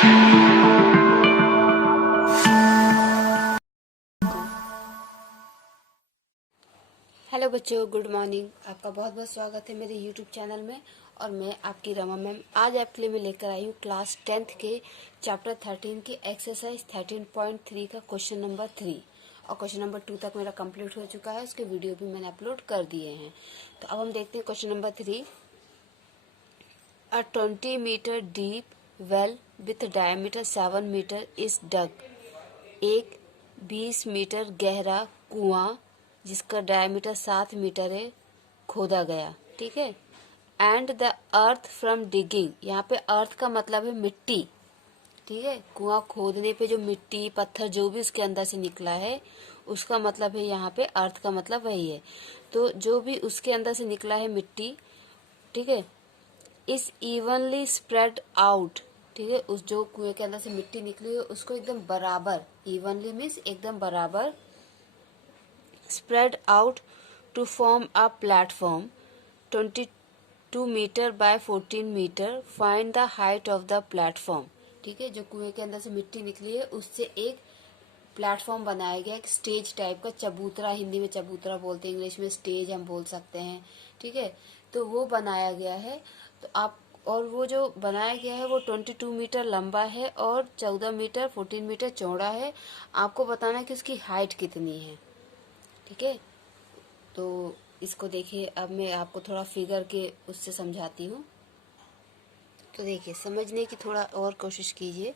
Hello बच्चों, good morning. आपका बहुत बहुत स्वागत है मेरे यूट्यूब चैनल में। और मैं आपकी रमा मैम आज आपके लिए मैं लेकर आई हूँ क्लास 10th के चैप्टर 13 की एक्सरसाइज 13.3 का क्वेश्चन नंबर 3। और क्वेश्चन नंबर 2 तक मेरा कंप्लीट हो चुका है, उसके वीडियो भी मैंने अपलोड कर दिए हैं। तो अब हम देखते हैं question number 3। A 20 metre deep well with diameter 7 metre is dug. एक 20 मीटर गहरा कुआं जिसका डायमीटर 7 मीटर है खोदा गया। ठीक है। And the earth from digging, यहाँ पे अर्थ का मतलब है मिट्टी। ठीक है। कुआं खोदने पे जो मिट्टी पत्थर जो भी उसके अंदर से निकला है उसका मतलब है यहाँ पे अर्थ का मतलब वही है। तो जो भी उसके अंदर से निकला है मिट्टी, ठीक है, इज इवनली स्प्रेड आउट। ठीक है। उस जो कुएं के अंदर से मिट्टी निकली है उसको एकदम बराबर, इवनली मीन्स एकदम बराबर, spread out to form a platform 22 metre by 14 metre. Find the height of the platform. ठीक है। जो कुएं के अंदर से मिट्टी निकली है उससे एक प्लेटफॉर्म बनाया गया, एक स्टेज टाइप का, चबूतरा, हिंदी में चबूतरा बोलते हैं, इंग्लिश में स्टेज हम बोल सकते हैं। ठीक है। तो वो बनाया गया है। तो आप, और वो जो बनाया गया है वो 22 मीटर लंबा है और 14 मीटर 14 मीटर चौड़ा है। आपको बताना है कि उसकी हाइट कितनी है। ठीक है। तो इसको देखिए, अब मैं आपको थोड़ा फिगर के उससे समझाती हूँ। तो देखिए, समझने की थोड़ा और कोशिश कीजिए।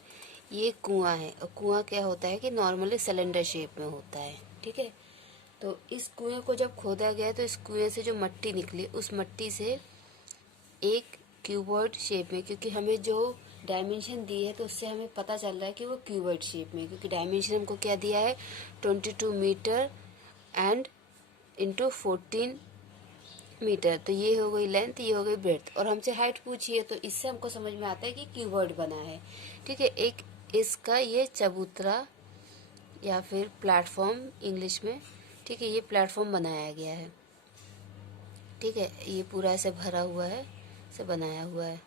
ये कुआं है और कुआं क्या होता है कि नॉर्मली सिलेंडर शेप में होता है। ठीक है। तो इस कुएं को जब खोदा गया तो इस कुएं से जो मट्टी निकली उस मट्टी से एक क्यूबॉइड शेप में, क्योंकि हमें जो डायमेंशन दी है तो उससे हमें पता चल रहा है कि वो क्यूबॉइड शेप में, क्योंकि डायमेंशन हमको क्या दिया है 22 मीटर एंड इंटू 14 मीटर। तो ये हो गई लेंथ, ये हो गई ब्रेड्थ, और हमसे हाइट पूछी है तो इससे हमको समझ में आता है कि क्यूबॉइड बना है। ठीक है। एक इसका ये चबूतरा या फिर प्लेटफॉर्म इंग्लिश में, ठीक है, ये प्लेटफॉर्म बनाया गया है। ठीक है। ये पूरा ऐसे भरा हुआ है, ऐसे बनाया हुआ है।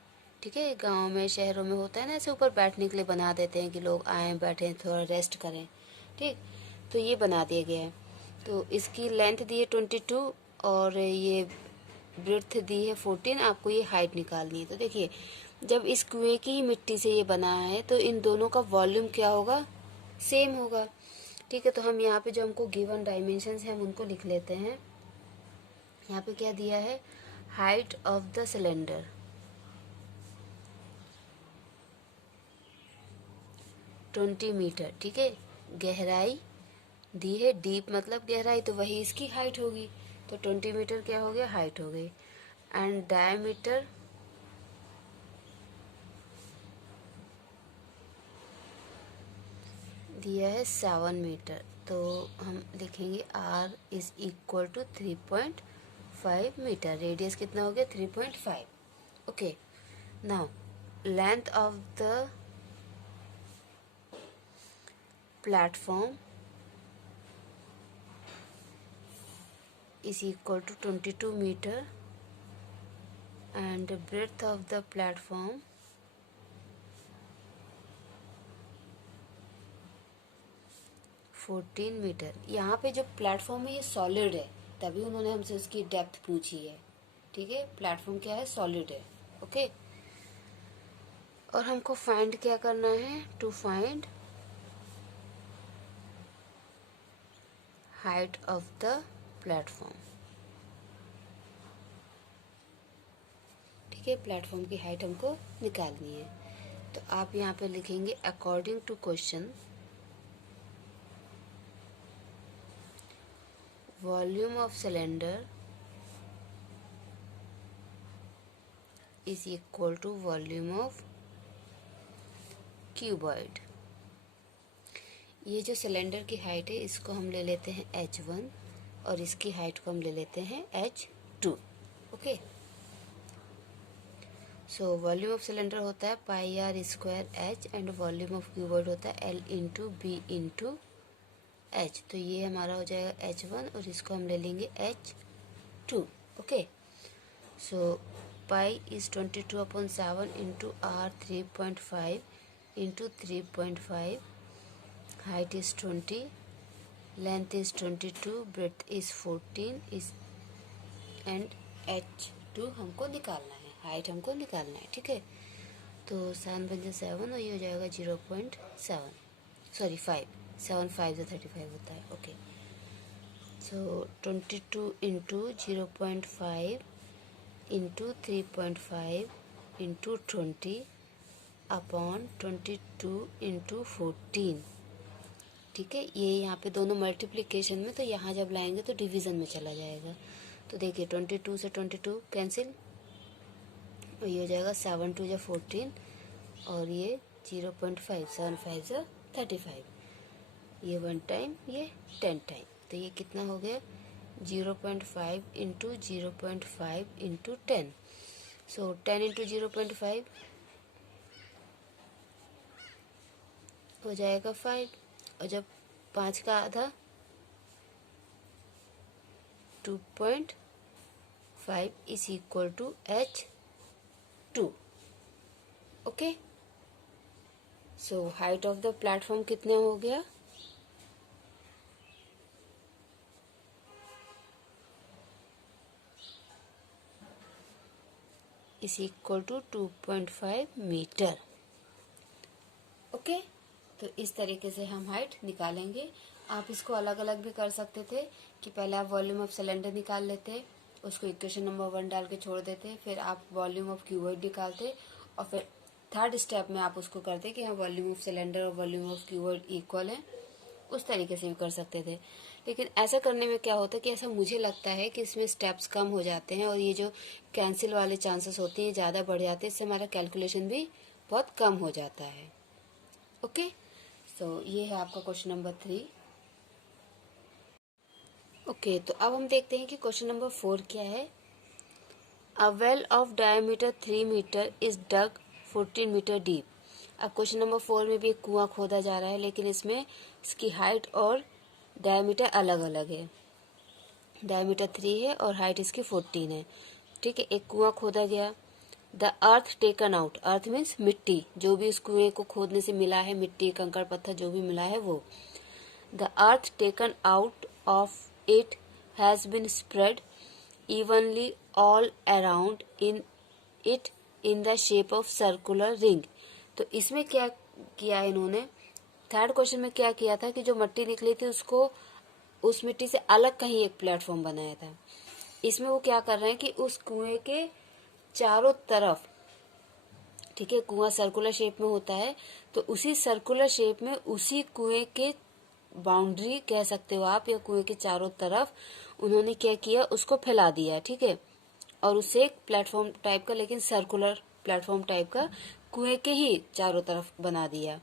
ठीक है। गांव में शहरों में होता है ना, ऐसे ऊपर बैठने के लिए बना देते हैं कि लोग आए बैठें थोड़ा रेस्ट करें। ठीक। तो ये बना दिया गया है। तो इसकी लेंथ दी है 22 और ये ब्रेड्थ दी है 14। आपको ये हाइट निकालनी है। तो देखिए, जब इस कुएं की मिट्टी से ये बना है तो इन दोनों का वॉल्यूम क्या होगा, सेम होगा। ठीक है। तो हम यहाँ पे जो हमको गिवन डायमेंशंस हैं हम उनको लिख लेते हैं। यहाँ पे क्या दिया है, height of the cylinder 20 metre. ठीक है। गहराई दी है, डीप मतलब गहराई, तो वही इसकी हाइट होगी। तो 20 मीटर क्या हो गया, हाइट हो गई। एंड डायमीटर दिया है 7 मीटर। तो हम लिखेंगे R is equal to 3.5 metre. Radius कितना हो गया, 3.5। Okay. Now length of the platform is equal to 22 meter and the breadth of the platform fourteen metre. यहाँ पे जो प्लेटफॉर्म है ये सॉलिड है, तभी उन्होंने हमसे उसकी डेप्थ पूछी है। ठीक है। प्लेटफॉर्म क्या है, सॉलिड है। ओके। और हमको फाइंड क्या करना है, to find height of the platform. ठीक है। प्लेटफॉर्म की हाइट हमको निकालनी है। तो आप यहाँ पे लिखेंगे according to question volume of cylinder is equal to volume of cuboid. ये जो सिलेंडर की हाइट है इसको हम ले लेते हैं h1 और इसकी हाइट को हम ले लेते हैं h2। Okay. So volume of cylinder होता है pi are square h and volume of cuboid होता है L into B into h. तो ये हमारा हो जाएगा h1 और इसको हम ले लेंगे h2। Okay. So pi is 22/7 into R 3.5 into 3.5, height is 20, length is 22, breadth is 14 is and H2 हमको निकालना है, हाइट हमको निकालना है। ठीक है, तो 7 बन 7 और ये हो जाएगा 0.7, सॉरी 5, 7 5 35 होता है। ओके, सो 22 into 0.5 into 3.5 into 20 upon 22 into 14। ठीक है, ये यहाँ पे दोनों मल्टीप्लिकेशन में, तो यहाँ जब लाएंगे तो डिवीज़न में चला जाएगा। तो देखिए 22 से 22 कैंसिल, और ये हो जाएगा 7 2 जा 14 और ये 0.5, 7 5 जा 35, ये 1 टाइम, ये 10 टाइम, तो ये कितना हो गया 0.5 इंटू 0.5 इंटू 10। सो 10 इंटू 0.5 हो जाएगा 5, और जब 5 का आधा 2.5 is equal to H2। Okay, so height of the platform कितना हो गया, is equal to 2.5 metre. Okay, तो इस तरीके से हम हाइट निकालेंगे। आप इसको अलग अलग भी कर सकते थे कि पहले आप वॉल्यूम ऑफ सिलेंडर निकाल लेते, उसको इक्वेशन नंबर 1 डाल के छोड़ देते, फिर आप वॉल्यूम ऑफ क्यूबॉइड निकालते, और फिर थर्ड स्टेप में आप उसको करते कि हाँ वॉल्यूम ऑफ सिलेंडर और वॉल्यूम ऑफ क्यूबॉइड इक्वल है। उस तरीके से भी कर सकते थे, लेकिन ऐसा करने में क्या होता है कि ऐसा मुझे लगता है कि इसमें स्टेप्स कम हो जाते हैं और ये जो कैंसिल वाले चांसेस होते हैं ज़्यादा बढ़ जाते हैं, इससे हमारा कैलकुलेशन भी बहुत कम हो जाता है। ओके, सो ये है आपका क्वेश्चन नंबर 3। ओके, तो अब हम देखते हैं कि क्वेश्चन नंबर 4 क्या है। A well of diameter 3 metre is dug 14 metre deep. अब क्वेश्चन नंबर 4 में भी एक कुआं खोदा जा रहा है, लेकिन इसमें इसकी हाइट और डायमीटर अलग अलग है। डायमीटर 3 है और हाइट इसकी 14 है। ठीक है, एक कुआं खोदा गया। The earth taken out, earth means मिट्टी, जो भी इस कुएं को खोदने से मिला है, मिट्टी कंकड़ पत्थर जो भी मिला है वो। The earth taken out of it has been spread evenly all around in it in the shape of circular ring। तो इसमें क्या किया इन्होंने, थर्ड क्वेश्चन में क्या किया था कि जो मिट्टी निकली थी उसको, उस मिट्टी से अलग कहीं एक प्लेटफॉर्म बनाया था। इसमें वो क्या कर रहे हैं कि उस कुएं के चारों तरफ, ठीक है, कुआं सर्कुलर शेप में होता है, तो उसी सर्कुलर शेप में उसी कुएं के बाउंड्री कह सकते हो आप, या कुएं के चारों तरफ उन्होंने क्या किया, उसको फैला दिया। ठीक है, और उससे एक प्लेटफॉर्म टाइप का, लेकिन सर्कुलर प्लेटफॉर्म टाइप का कुएं के ही चारों तरफ बना दिया।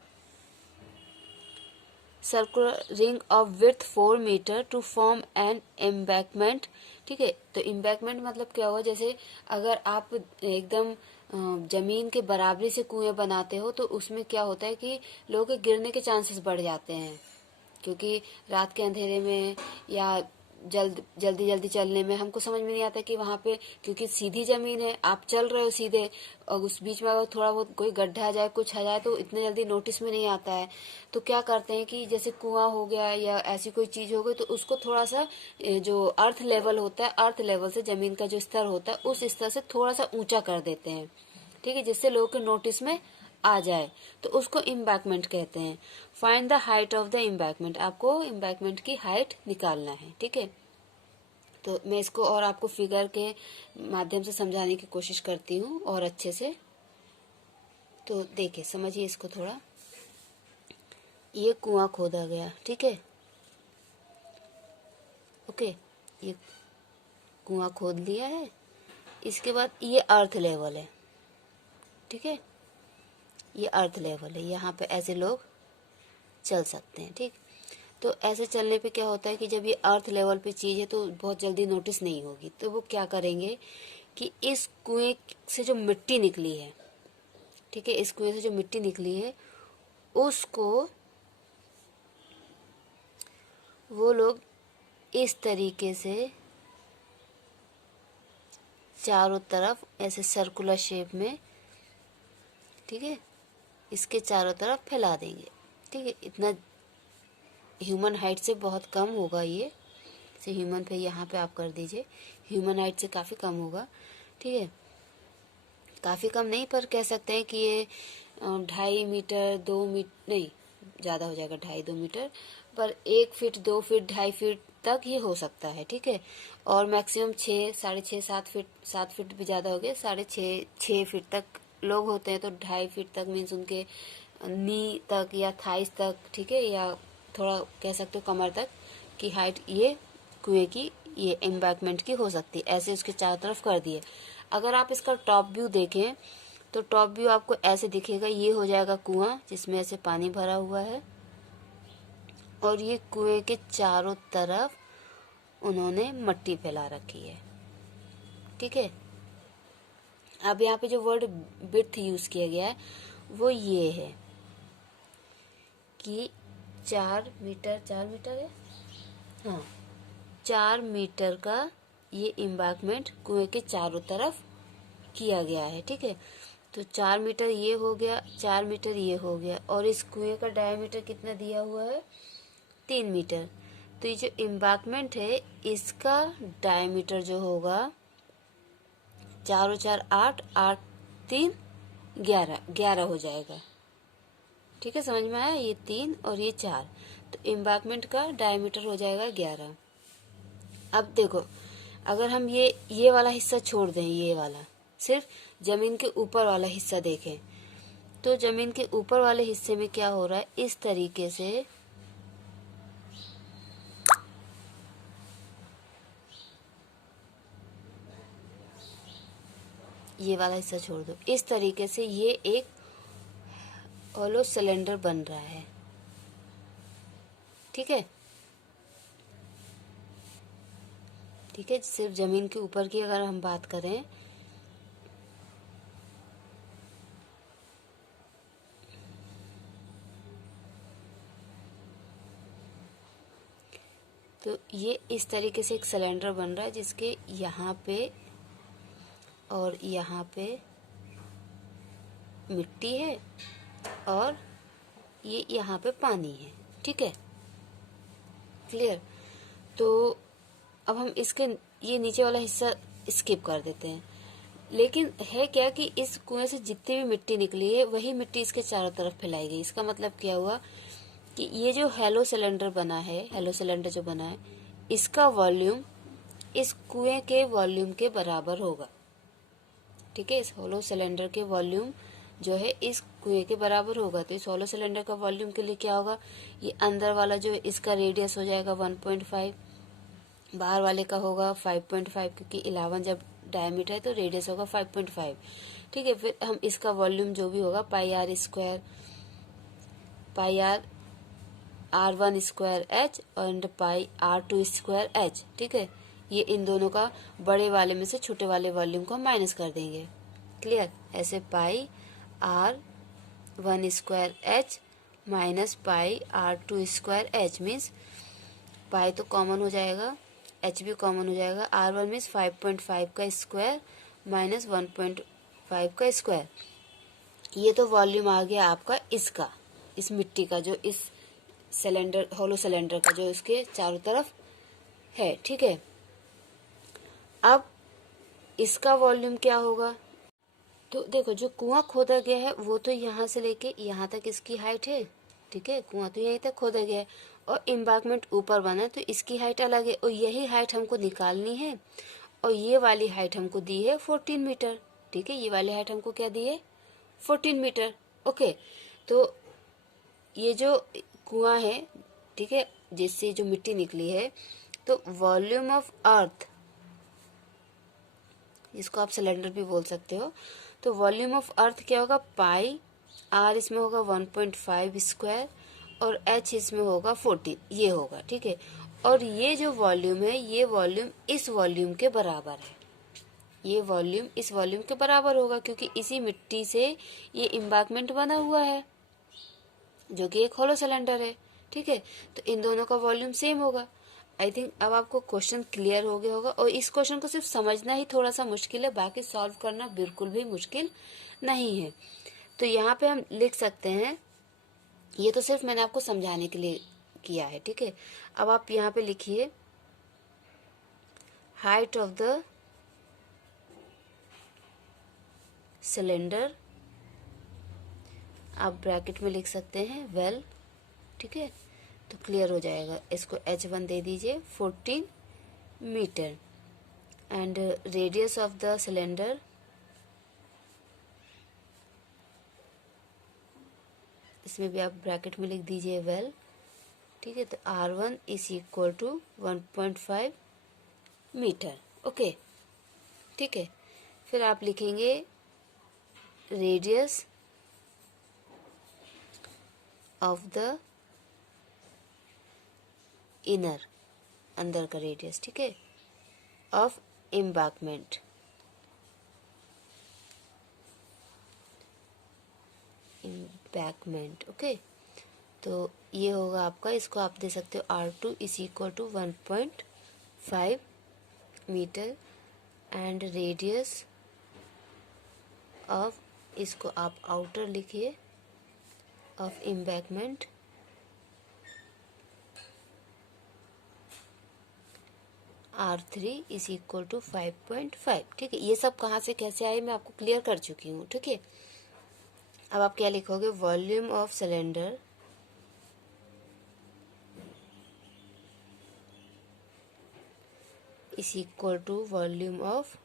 Circular ring of width 4 metre to form an embankment. ठीक है, तो एम्बैकमेंट मतलब क्या हुआ, जैसे अगर आप एकदम जमीन के बराबरी से कुएं बनाते हो तो उसमें क्या होता है कि लोगों के गिरने के चांसेस बढ़ जाते हैं, क्योंकि रात के अंधेरे में या जल्दी जल्दी चलने में हमको समझ में नहीं आता कि वहाँ पे, क्योंकि सीधी जमीन है, आप चल रहे हो सीधे, और उस बीच में अगर थोड़ा बहुत कोई गड्ढा आ जाए, कुछ आ जाए, तो इतने जल्दी नोटिस में नहीं आता है। तो क्या करते हैं कि जैसे कुआं हो गया या ऐसी कोई चीज हो गई, तो उसको थोड़ा सा जो अर्थ लेवल होता है, अर्थ लेवल से जमीन का जो स्तर होता है उस स्तर से थोड़ा सा ऊंचा कर देते हैं। ठीक है, जिससे लोगों के नोटिस में आ जाए, तो उसको एम्बैकमेंट कहते हैं। Find the height of the embankment, आपको एम्बैकमेंट की हाइट निकालना है। ठीक है, तो मैं इसको और आपको फिगर के माध्यम से समझाने की कोशिश करती हूँ और अच्छे से। तो देखिए, समझिए इसको थोड़ा। ये कुआं खोदा गया, ठीक है, ओके, ये कुआं खोद लिया है। इसके बाद ये अर्थ लेवल है, ठीक है, ये अर्थ लेवल है, यहाँ पे ऐसे लोग चल सकते हैं। ठीक, तो ऐसे चलने पे क्या होता है कि जब ये अर्थ लेवल पे चीज़ है तो बहुत जल्दी नोटिस नहीं होगी, तो वो क्या करेंगे कि इस कुएं से जो मिट्टी निकली है, ठीक है, इस कुएं से जो मिट्टी निकली है उसको वो लोग इस तरीके से चारों तरफ ऐसे सर्कुलर शेप में, ठीक है, इसके चारों तरफ फैला देंगे। ठीक है, इतना ह्यूमन हाइट से बहुत कम होगा ये। से ह्यूमन पे यहाँ पे आप कर दीजिए, ह्यूमन हाइट से काफ़ी कम होगा। ठीक है, काफ़ी कम नहीं, पर कह सकते हैं कि ये 2.5 मीटर 2 मीटर नहीं, ज़्यादा हो जाएगा 2.5 2 मीटर, पर 1 फीट 2 फीट 2.5 फीट तक ये हो सकता है। ठीक है, और मैक्सिमम 6 6.5 7 फीट भी ज़्यादा हो गए, 6.5 फीट तक लोग होते हैं, तो 2.5 फीट तक मीन्स उनके नी तक या थाइस तक, ठीक है, या थोड़ा कह सकते हो कमर तक की हाइट ये कुएं की, ये एम्बैंकमेंट की हो सकती है। ऐसे इसके चारों तरफ कर दिए। अगर आप इसका टॉप व्यू देखें तो टॉप व्यू आपको ऐसे दिखेगा। ये हो जाएगा कुआं जिसमें ऐसे पानी भरा हुआ है, और ये कुएं के चारों तरफ उन्होंने मिट्टी फैला रखी है। ठीक है, अब यहाँ पे जो वर्ड विड्थ यूज किया गया है वो ये है कि 4 मीटर है, हाँ 4 मीटर का ये एम्बैंकमेंट कुएं के चारों तरफ किया गया है। ठीक है, तो 4 मीटर ये हो गया, 4 मीटर ये हो गया, और इस कुएं का डायमीटर कितना दिया हुआ है, 3 मीटर। तो ये जो एम्बैंकमेंट है इसका डायमीटर जो होगा 4 और 4 8, 8 3 11 हो जाएगा। ठीक है, समझ में आया, ये 3 और ये 4, तो एम्बैंकमेंट का डायमीटर हो जाएगा 11। अब देखो, अगर हम ये वाला हिस्सा छोड़ दें, ये वाला सिर्फ जमीन के ऊपर वाला हिस्सा देखें, तो जमीन के ऊपर वाले हिस्से में क्या हो रहा है, इस तरीके से ये वाला हिस्सा छोड़ दो, इस तरीके से ये एक हॉलो सिलेंडर बन रहा है। ठीक है, ठीक है, सिर्फ जमीन के ऊपर की अगर हम बात करें तो ये इस तरीके से एक सिलेंडर बन रहा है जिसके यहाँ पे और यहाँ पे मिट्टी है और ये यहाँ पे पानी है। ठीक है, क्लियर। तो अब हम इसके ये नीचे वाला हिस्सा स्किप कर देते हैं, लेकिन है क्या कि इस कुएं से जितनी भी मिट्टी निकली है वही मिट्टी इसके चारों तरफ फैलाई गई। इसका मतलब क्या हुआ कि ये जो हेलो सिलेंडर बना है, हेलो सिलेंडर जो बना है, इसका वॉल्यूम इस कुएं के वॉल्यूम के बराबर होगा। ठीक है, इस होलो सिलेंडर के वॉल्यूम जो है इस कुएं के बराबर होगा। तो इस होलो सिलेंडर का वॉल्यूम के लिए क्या होगा, ये अंदर वाला जो इसका रेडियस हो जाएगा 1.5, बाहर वाले का होगा 5.5, क्योंकि 11 जब डायमीटर है तो रेडियस होगा 5.5। ठीक है, फिर हम इसका वॉल्यूम जो भी होगा pi are square, pi r R1 square h और पाई R2 स्क्वायर एच। ठीक है, ये इन दोनों का बड़े वाले में से छोटे वाले वॉल्यूम को माइनस कर देंगे। क्लियर, ऐसे पाई R1 square H minus pi R2 square H, means पाई तो कॉमन हो जाएगा, एच भी कॉमन हो जाएगा। R1 मीन्स 5.5 का स्क्वायर माइनस 1.5 का स्क्वायर। ये तो वॉल्यूम आ गया आपका इसका, इस मिट्टी का जो इस सिलेंडर, होलो सिलेंडर का जो इसके चारों तरफ है। ठीक है, अब इसका वॉल्यूम क्या होगा, तो देखो जो कुआं खोदा गया है वो तो यहाँ से लेके यहाँ तक इसकी हाइट है। ठीक है, कुआं तो यहीं तक खोदा गया है और एम्बैंकमेंट ऊपर बना है, तो इसकी हाइट अलग है और यही हाइट हमको निकालनी है। और ये वाली हाइट हमको दी है 14 मीटर। ठीक है, ये वाली हाइट हमको क्या दी है, 14 मीटर। ओके, तो ये जो कुआं है, ठीक है, जिससे जो मिट्टी निकली है, तो वॉल्यूम ऑफ अर्थ, जिसको आप सिलेंडर भी बोल सकते हो, तो वॉल्यूम ऑफ अर्थ क्या होगा, पाई आर इसमें होगा 1.5 स्क्वायर और एच इसमें होगा 14, ये होगा। ठीक है, और ये जो वॉल्यूम है ये वॉल्यूम इस वॉल्यूम के बराबर है, ये वॉल्यूम इस वॉल्यूम के बराबर होगा, क्योंकि इसी मिट्टी से ये एम्बैंकमेंट बना हुआ है जो कि एक होलो सिलेंडर है। ठीक है, तो इन दोनों का वॉल्यूम सेम होगा। आई थिंक अब आपको क्वेश्चन क्लियर हो गया होगा, और इस क्वेश्चन को सिर्फ समझना ही थोड़ा सा मुश्किल है, बाकी सॉल्व करना बिल्कुल भी मुश्किल नहीं है। तो यहाँ पे हम लिख सकते हैं, ये तो सिर्फ मैंने आपको समझाने के लिए किया है, ठीक है। अब आप यहाँ पे लिखिए हाइट ऑफ द सिलेंडर, आप ब्रैकेट में लिख सकते हैं वेल, ठीक है, तो क्लियर हो जाएगा। इसको h1 दे दीजिए 14 मीटर and radius of the cylinder इसमें भी आप ब्रैकेट में लिख दीजिए वेल, ठीक है। तो R1 is equal to 1.5 metre, okay, ठीक है। फिर आप लिखेंगे रेडियस ऑफ द इनर, अंदर का रेडियस, ठीक है, ऑफ एम्बैंकमेंट, एम्बैंकमेंट, ओके। तो ये होगा आपका, इसको आप दे सकते हो R2 is equal to 1.5 metre and radius of, इसको आप आउटर लिखिए, of embankment R3 is equal to 5.5, ठीक है। ये सब कहाँ से कैसे आए मैं आपको क्लियर कर चुकी हूँ, ठीक है। अब आप क्या लिखोगे, volume of cylinder is equal to volume of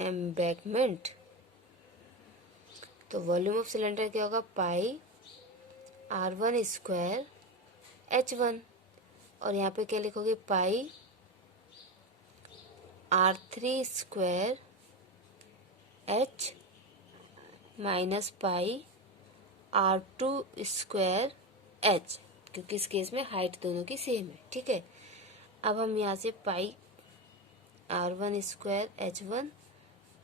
embankment. तो वॉल्यूम ऑफ सिलेंडर क्या होगा, पाई R1 स्क्वायर H1, और यहाँ पे क्या लिखोगे, पाई R3 square H minus pi R2 square H, क्योंकि इस केस में हाइट दोनों की सेम है, ठीक है। अब हम यहाँ से पाई R1 square H1,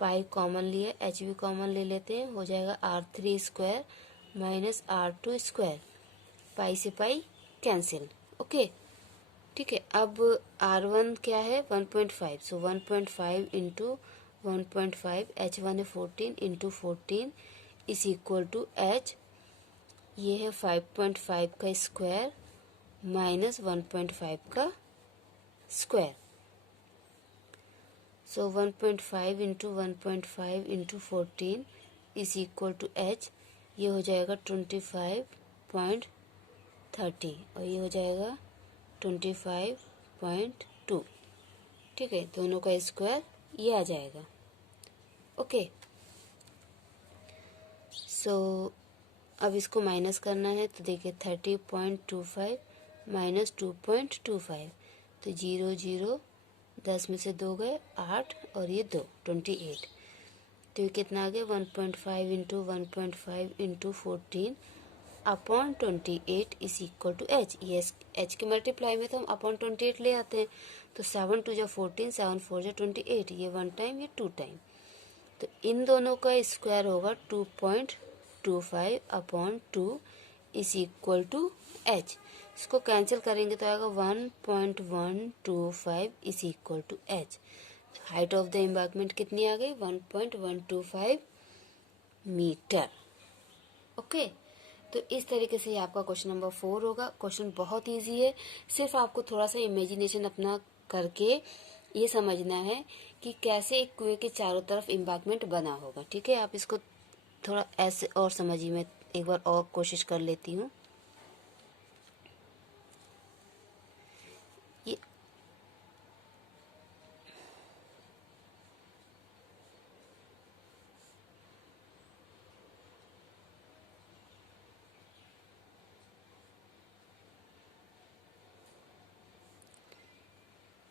pi common लिए, H भी कॉमन ले लेते हैं, हो जाएगा R3 square minus R2 square, पाई से पाई कैंसिल, ओके, ठीक है। अब R1 क्या है 1.5, सो 1.5 इंटू 1.5, H1 है 14 into 14 is equal to H, ये है 5.5 का स्क्वायर माइनस 1.5 का square, so 1.5 into 1.5 into 14 is equal to H, ये हो जाएगा 25.30 और ये हो जाएगा 25.2, ठीक है। दोनों का स्क्वायर ये आ जाएगा, ओके। सो अब इसको माइनस करना है, तो देखिए 30.25 माइनस 2.25, तो 0 0 10 में से 2 गए 8 और ये 2 28, तो ये कितना आ गया 1.5 into 1.5 into 14 upon 28 is equal to H, ये H के मल्टीप्लाई में तो हम अपॉन 28 ले आते हैं, तो 7 2 जा 14, 7 4 जा 28, ये 1 टाइम ये 2 टाइम, तो इन दोनों का स्क्वायर होगा 2.25 upon 2 is equal to H, इसको कैंसिल करेंगे तो आएगा 1.125 is equal to H। Height of the embankment कितनी आ गई 1.125 मीटर, ओके। तो इस तरीके से आपका क्वेश्चन नंबर 4 होगा। क्वेश्चन बहुत इजी है, सिर्फ आपको थोड़ा सा इमेजिनेशन अपना करके ये समझना है कि कैसे एक कुएं के चारों तरफ एम्बैंकमेंट बना होगा, ठीक है। आप इसको थोड़ा ऐसे और समझिए, मैं एक बार और कोशिश कर लेती हूँ। ये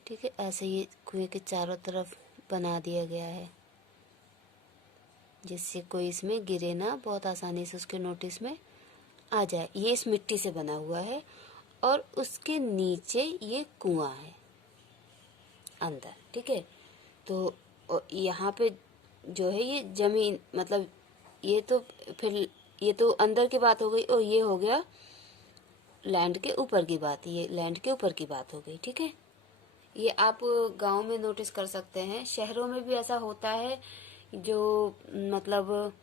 ठीक है, ऐसे ये कुएं के चारों तरफ बना दिया गया है, जिससे कोई इसमें गिरे ना, बहुत आसानी से उसके नोटिस में आ जाए। ये इस मिट्टी से बना हुआ है और उसके नीचे ये कुआं है अंदर, ठीक है। तो यहाँ पे जो है ये जमीन, मतलब ये तो फिर ये तो अंदर की बात हो गई और ये हो गया लैंड के ऊपर की बात, ये लैंड के ऊपर की बात हो गई, ठीक है। ये आप गांव में नोटिस कर सकते हैं, शहरों में भी ऐसा होता है जो मतलब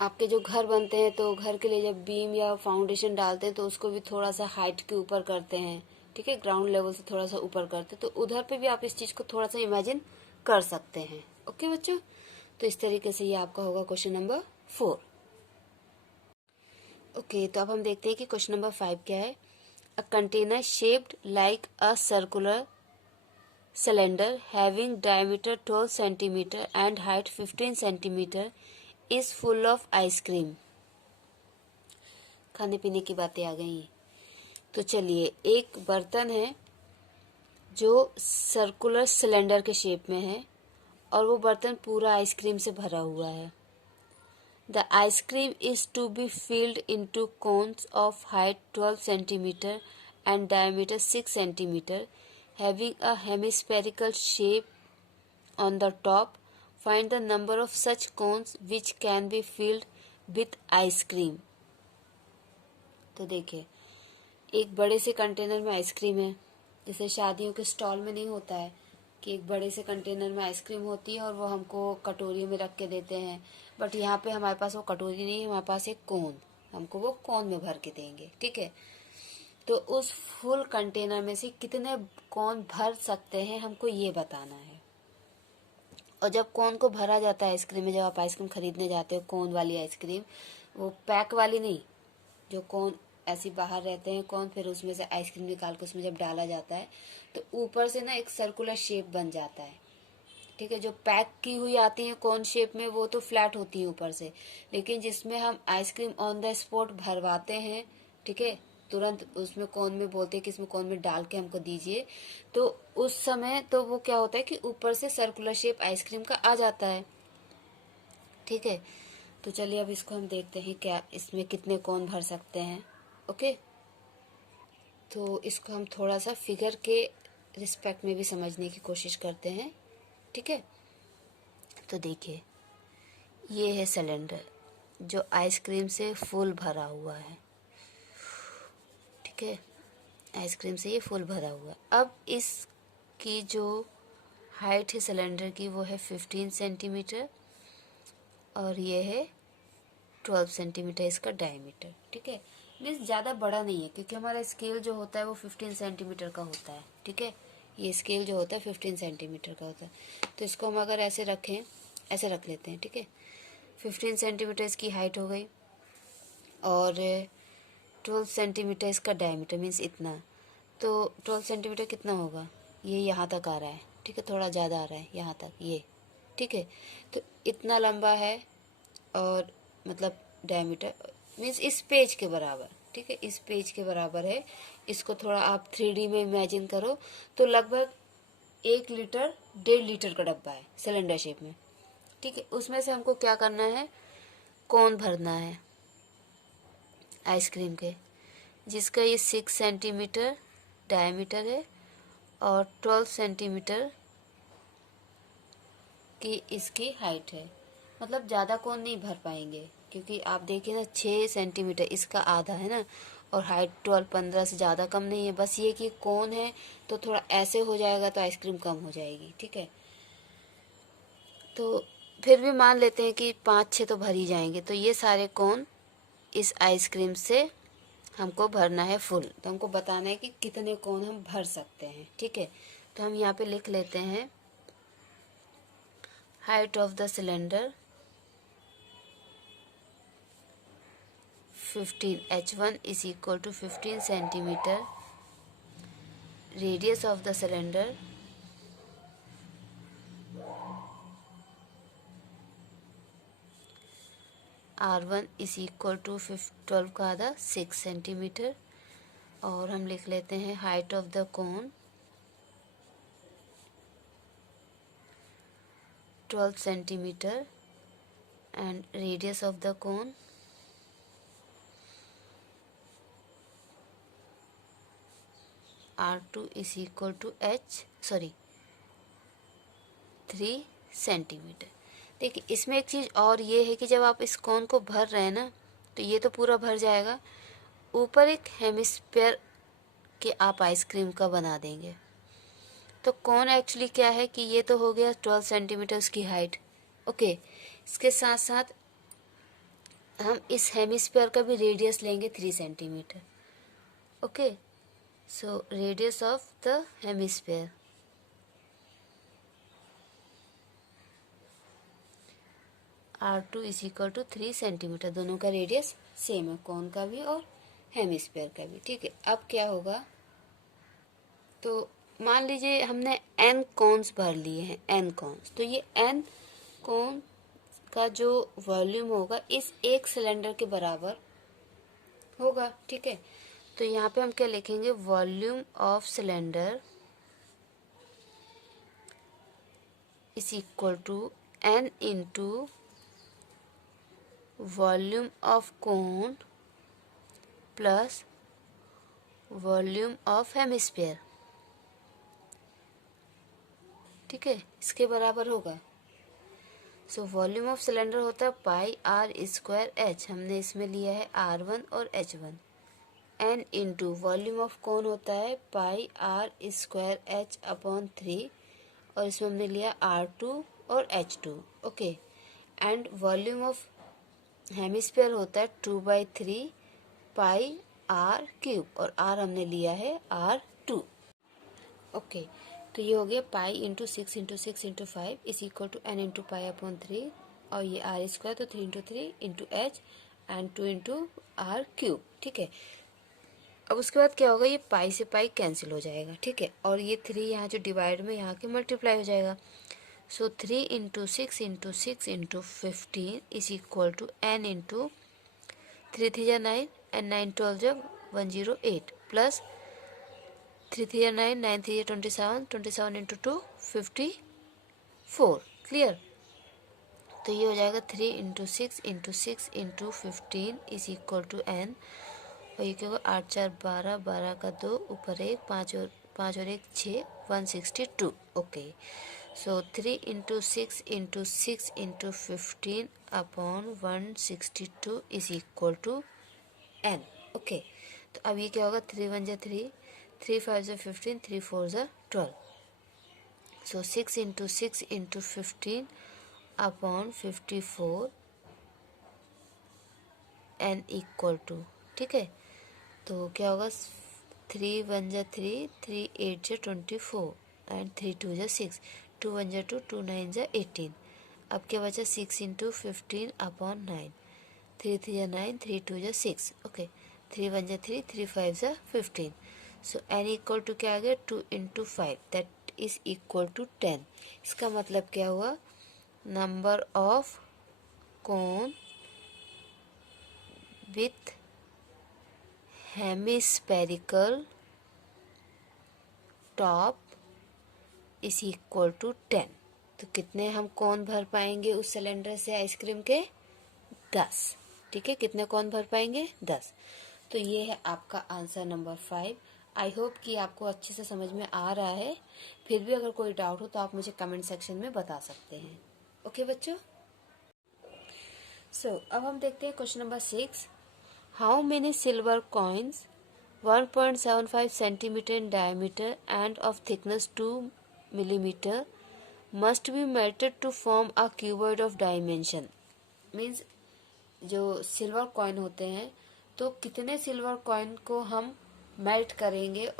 आपके जो घर बनते हैं तो घर के लिए जब बीम या फाउंडेशन डालते हैं तो उसको भी थोड़ा सा हाइट के ऊपर करते हैं, ठीक है, ग्राउंड लेवल से थोड़ा सा ऊपर करते हैं, तो उधर पे भी आप इस चीज़ को थोड़ा सा इमेजिन कर सकते हैं। ओके बच्चों, तो इस तरीके से ये आपका होगा क्वेश्चन नंबर 4। ओके, तो अब हम देखते हैं कि क्वेश्चन नंबर 5 क्या है। A container shaped like a circular cylinder having diameter 12 centimeter and height 15 centimeter is full of ice cream। खाने पीने की बातें आ गई। तो चलिए, एक बर्तन है जो सर्कुलर सिलेंडर के शेप में है और वो बर्तन पूरा आइसक्रीम से भरा हुआ है। The ice cream is to be filled into cones of height 12 centimeter and diameter 6 centimeter having a hemispherical shape on the top. Find the number of such cones which can be filled with ice cream। तो देखिए, एक बड़े से container में ice cream है, जैसे शादियों के स्टॉल में नहीं होता है कि एक बड़े से कंटेनर में आइसक्रीम होती है और वो हमको कटोरी में रख के देते हैं, बट यहाँ पे हमारे पास वो कटोरी नहीं है, हमारे पास एक कोन, हमको वो कोन में भर के देंगे, ठीक है। तो उस फुल कंटेनर में से कितने कोन भर सकते हैं हमको ये बताना है। और जब कोन को भरा जाता है आइसक्रीम में, जब आप आइसक्रीम खरीदने जाते हो कोन वाली आइसक्रीम, वो पैक वाली नहीं, जो कोन ऐसे बाहर रहते हैं कोन, फिर उसमें से आइसक्रीम निकाल के उसमें जब डाला जाता है तो ऊपर से ना एक सर्कुलर शेप बन जाता है, ठीक है। जो पैक की हुई आती है कोन शेप में वो तो फ्लैट होती है ऊपर से, लेकिन जिसमें हम आइसक्रीम ऑन द स्पॉट भरवाते हैं, ठीक है, तुरंत उसमें कोन में बोलते हैं कि इसमें कोन में डाल के हमको दीजिए, तो उस समय तो वो क्या होता है कि ऊपर से सर्कुलर शेप आइसक्रीम का आ जाता है, ठीक है। तो चलिए अब इसको हम देखते हैं क्या इसमें कितने कोन भर सकते हैं। ओके, तो इसको हम थोड़ा सा फिगर के रिस्पेक्ट में भी समझने की कोशिश करते हैं, ठीक है। तो देखिए, ये है सिलेंडर जो आइसक्रीम से फुल भरा हुआ है, ठीक है, आइसक्रीम से ये फुल भरा हुआ है। अब इसकी जो हाइट है सिलेंडर की वो है 15 सेंटीमीटर और ये है 12 सेंटीमीटर इसका डायमीटर, ठीक है। मीन्स ज़्यादा बड़ा नहीं है क्योंकि हमारा स्केल जो होता है वो 15 सेंटीमीटर का होता है, ठीक है। ये स्केल जो होता है 15 सेंटीमीटर का होता है। तो इसको हम अगर ऐसे रखें, ऐसे रख लेते हैं, ठीक है। 15 सेंटीमीटर इसकी हाइट हो गई और 12 सेंटीमीटर इसका डायमीटर, मीन्स इतना। तो 12 सेंटीमीटर कितना होगा, ये यहाँ तक आ रहा है, ठीक है, थोड़ा ज़्यादा आ रहा है यहाँ तक ये, ठीक है। तो इतना लंबा है और मतलब डायमीटर मीन्स इस पेज के बराबर, ठीक है, इस पेज के बराबर है। इसको थोड़ा आप 3D में इमेजिन करो तो लगभग 1 लीटर 1.5 लीटर का डब्बा है सिलेंडर शेप में, ठीक है। उसमें से हमको क्या करना है, कोन भरना है आइसक्रीम के, जिसका ये 6 सेंटीमीटर डायमीटर है और 12 सेंटीमीटर की इसकी हाइट है। मतलब ज़्यादा कोन नहीं भर पाएंगे क्योंकि आप देखिए ना 6 सेंटीमीटर इसका आधा है ना, और हाइट 12-15 से ज़्यादा कम नहीं है। बस ये कि कोन है तो थोड़ा ऐसे हो जाएगा तो आइसक्रीम कम हो जाएगी, ठीक है। तो फिर भी मान लेते हैं कि 5-6 तो भर ही जाएंगे। तो ये सारे कोन इस आइसक्रीम से हमको भरना है फुल। तो हमको बताना है कि कितने कोन हम भर सकते हैं, ठीक है। तो हम यहाँ पे लिख लेते हैं height of the cylinder 15, h1 is equal to 15 centimeter, radius of the cylinder r1 is equal to 12 का आधा 6 सेंटीमीटर, और हम लिख लेते हैं height of the cone 12 centimeter and radius of the cone R2 is equal to 3 centimetre. देखिए, इसमें एक चीज़ और ये है कि जब आप इस कोन को भर रहे हैं ना तो ये तो पूरा भर जाएगा, ऊपर एक हेमिस्फीयर के आप आइसक्रीम का बना देंगे। तो कौन एक्चुअली क्या है कि ये तो हो गया 12 सेंटीमीटर की हाइट। ओके, इसके साथ साथ हम इस हेमिस्फीयर का भी रेडियस लेंगे 3 centimetre. Okay, so radius of the hemisphere R2 is equal to 3 centimetre. दोनों का रेडियस सेम है, कोन का भी और हेमिस्फीयर का भी। ठीक है, अब क्या होगा, तो मान लीजिए हमने n कॉन्स भर लिए हैं, n कॉन्स, तो ये n कॉन का जो वॉल्यूम होगा इस एक सिलेंडर के बराबर होगा। ठीक है, तो यहाँ पे हम क्या लिखेंगे, volume of cylinder is equal to n into volume of cone plus volume of hemisphere. ठीक है, इसके बराबर होगा। सो वॉल्यूम ऑफ सिलेंडर होता है पाई आर स्क्वायर एच, हमने इसमें लिया है R1 और H1, N into volume of cone होता है pi are square H upon 3, और इसमें हमने लिया R2 और H2। Okay, and volume of hemisphere होता है 2/3 पाई आर क्यूब, और R हमने लिया है R2। ओके, तो ये हो गया पाई इंटू 6 इज equal to n into pi upon 3, और ये R स्क्वायर, तो 3 into 3 into H and 2 into R cube. ठीक है, अब उसके बाद क्या होगा, ये पाई से पाई कैंसिल हो जाएगा। ठीक है, और ये 3 यहाँ जो डिवाइड में यहाँ के मल्टीप्लाई हो जाएगा। So 3 into 6 into 6 into 15 is equal to n into 3 3 जा 9 एंड 9 12 जा 108 प्लस 3 3 9 9 3 27 27 इंटू 2 54। क्लियर, तो ये हो जाएगा 3 into 6 into 6 into 15 is equal to n, और ये क्या होगा 8 4 12 12 का 2 ऊपर 1 5 और 1 6 162। Okay, so 3 into 6 into 6 into 15 upon 162 is equal to n। Okay, तो अब ये क्या होगा, 3 1 जा 3 3 5 जा 15 3 4 जा 12। So 6 into 6 into 15 upon 54 n equal to. ठीक है, तो क्या होगा, 3 1 जा 3 3 8 जा 24 एंड 3 2 जा 6 2 1 जा 2 2 9 जा 18। अब क्या बचा, 6 इंटू 15 अपॉन 9 3 3 जा 9 3 2 जा 6। ओके, 3 1 जा 3 3 5 जा 15। सो n इक्वल टू क्या आ गया, 2 into 5 that is equal to 10। इसका मतलब क्या हुआ, number of cone with hemispherical top is equal to 10। तो कितने हम कोन भर पाएंगे उस सिलेंडर से आइसक्रीम के, 10। ठीक है, कितने कोन भर पाएंगे, 10। तो ये है आपका आंसर नंबर 5। आई होप कि आपको अच्छे से समझ में आ रहा है। फिर भी अगर कोई डाउट हो तो आप मुझे कमेंट सेक्शन में बता सकते हैं। ओके बच्चों, सो अब हम देखते हैं question number 6। How many silver coins 1.75 centimetre in diameter and of thickness 2 millimeter must be melted to form a cuboid of dimension। Means जो सिल्वर कॉइन होते हैं, तो कितने सिल्वर कॉइन को हम मेल्ट करेंगे,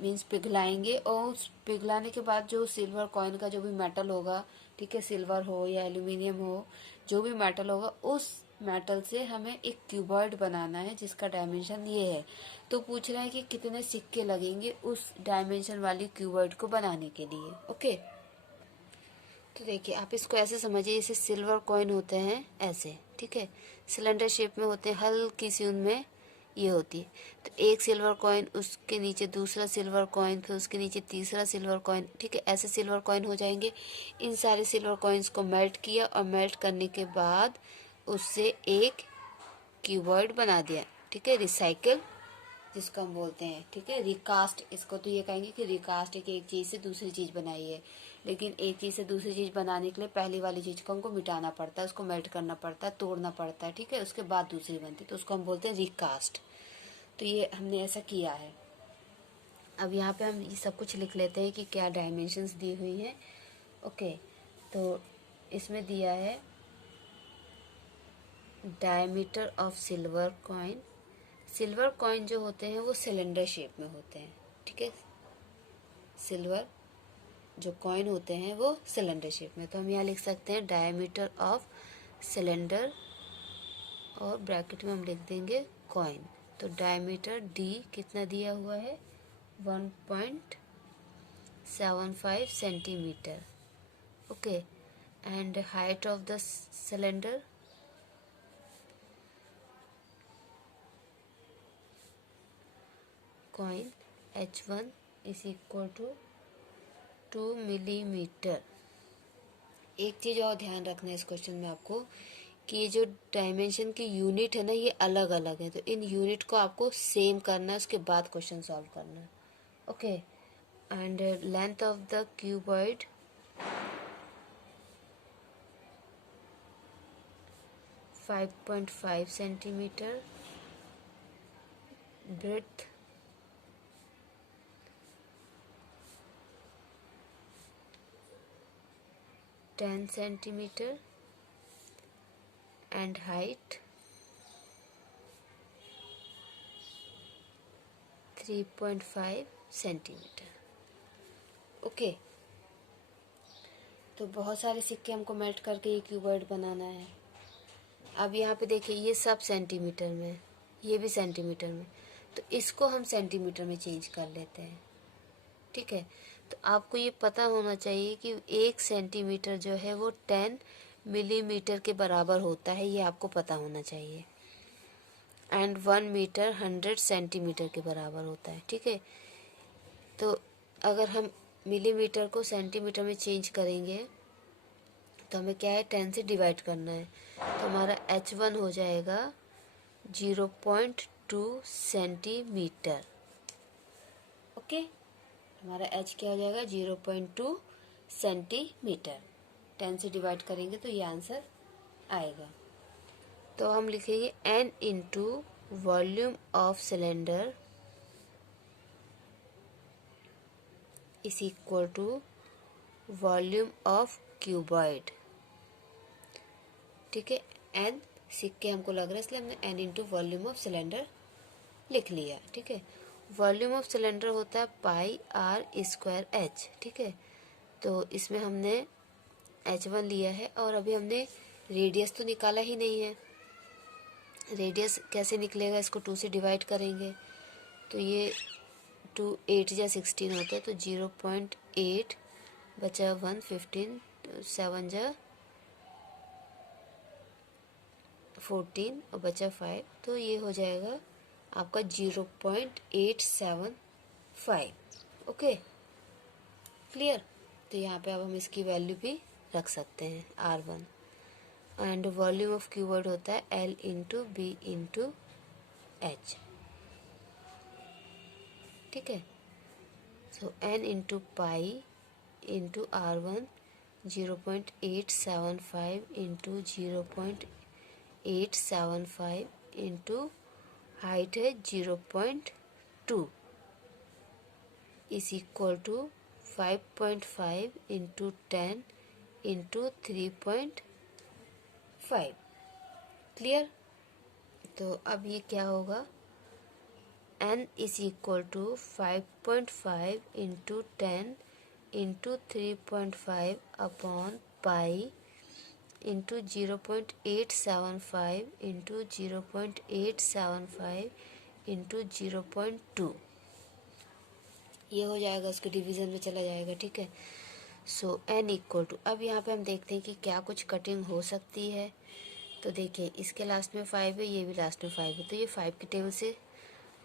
मीन्स पिघलाएंगे, और उस पिघलाने के बाद जो सिल्वर कॉइन का जो भी मेटल होगा, ठीक है, सिल्वर हो या एल्यूमिनियम हो, जो भी मेटल होगा, उस मेटल से हमें एक क्यूबॉइड बनाना है जिसका डायमेंशन ये है। तो पूछ रहा है कि कितने सिक्के लगेंगे उस डायमेंशन वाली क्यूबॉइड को बनाने के लिए। ओके, तो देखिए आप इसको ऐसे समझिए, जैसे सिल्वर कॉइन होते हैं ऐसे, ठीक है, सिलेंडर शेप में होते हैं, हल्की सी उनमें ये होती है। तो एक सिल्वर कॉइन, उसके नीचे दूसरा सिल्वर कॉइन, फिर उसके नीचे तीसरा सिल्वर कॉइन, ठीक है, ऐसे सिल्वर कॉइन हो जाएंगे। इन सारे सिल्वर कॉइन्स को मेल्ट किया, और मेल्ट करने के बाद उससे एक क्यूबॉइड बना दिया। ठीक है, रिसाइकिल जिसको हम बोलते हैं, ठीक है, रिकास्ट। इसको तो ये कहेंगे कि रिकास्ट है कि एक चीज़ से दूसरी चीज़ बनाई है, लेकिन एक चीज़ से दूसरी चीज़ बनाने के लिए पहली वाली चीज़ को हमको मिटाना पड़ता है, उसको मेल्ट करना पड़ता है, तोड़ना पड़ता है, ठीक है, उसके बाद दूसरी बनती है, तो उसको हम बोलते हैं रिकास्ट। तो ये हमने ऐसा किया है। अब यहाँ पे हम ये सब कुछ लिख लेते हैं कि क्या डायमेंशंस दी हुई हैं। ओके, तो इसमें दिया है diameter of silver coin. Silver coin जो होते हैं वो सिलेंडर शेप में होते हैं, ठीक है। सिल्वर जो कॉइन होते हैं वो सिलेंडर शेप में, तो हम यहाँ लिख सकते हैं डायमीटर ऑफ सिलेंडर और ब्रैकेट में हम लिख देंगे कॉइन। तो डायमीटर डी कितना दिया हुआ है, 1.75 centimetre. Okay, and height of the cylinder coin H1 is equal to 2 millimetre. एक चीज़ और ध्यान रखना है इस क्वेश्चन में आपको कि ये जो डायमेंशन की यूनिट है ना, ये अलग अलग है, तो इन यूनिट को आपको सेम करना है, उसके बाद क्वेश्चन सॉल्व करना है। Okay, and length of the cuboid 5.5 centimetre, breadth 10 centimetre and height 3.5 centimetre. Okay, तो बहुत सारे सिक्के हमको मेल्ट करके ये क्यूबॉइड बनाना है। अब यहाँ पे देखिए ये सब सेंटीमीटर में, ये भी सेंटीमीटर में, तो इसको हम सेंटीमीटर में चेंज कर लेते हैं, ठीक है। तो आपको ये पता होना चाहिए कि 1 सेंटीमीटर जो है वो 10 मिलीमीटर के बराबर होता है, ये आपको पता होना चाहिए। एंड 1 मीटर 100 सेंटीमीटर के बराबर होता है, ठीक है। तो अगर हम मिलीमीटर को सेंटीमीटर में चेंज करेंगे तो हमें क्या है, 10 से डिवाइड करना है, तो हमारा H1 हो जाएगा 0.2 सेंटीमीटर। ओके, हमारा H क्या हो जाएगा, 0.2 सेंटीमीटर। 10 से डिवाइड करेंगे तो ये आंसर आएगा। तो हम लिखेंगे N into volume of cylinder is equal to volume of cuboid, ठीक है। N सिक्के हमको लग रहा है इसलिए हमने N into volume of cylinder लिख लिया, ठीक है। वॉल्यूम ऑफ सिलेंडर होता है पाई आर स्क्वायर एच, ठीक है। तो इसमें हमने H1 लिया है और अभी हमने रेडियस तो निकाला ही नहीं है। रेडियस कैसे निकलेगा, इसको 2 से डिवाइड करेंगे तो ये 2 8 या 16 होता है, तो 0.8 बचा 1 15 7 जा 14 और बचा 5, तो ये हो जाएगा आपका 0.875। Okay, clear. तो यहाँ पे अब हम इसकी वैल्यू भी रख सकते हैं R1। And volume of cuboid होता है L into B into H, ठीक है। So N into pi into R1 0.875 into 0.875 into height है 0.2 is equal to 5.5 into 10 into 3.5। Clear. तो अब ये क्या होगा, N is equal to 5.5 into 10 into 3.5 upon pi into 0.875 into 0.875 into 0.2। ये हो जाएगा, उसके डिवीज़न में चला जाएगा, ठीक है। सो N इक्वल टू, अब यहाँ पे हम देखते हैं कि क्या कुछ कटिंग हो सकती है। तो देखिए इसके लास्ट में 5 है, ये भी लास्ट में 5 है, तो ये 5 के टेबल से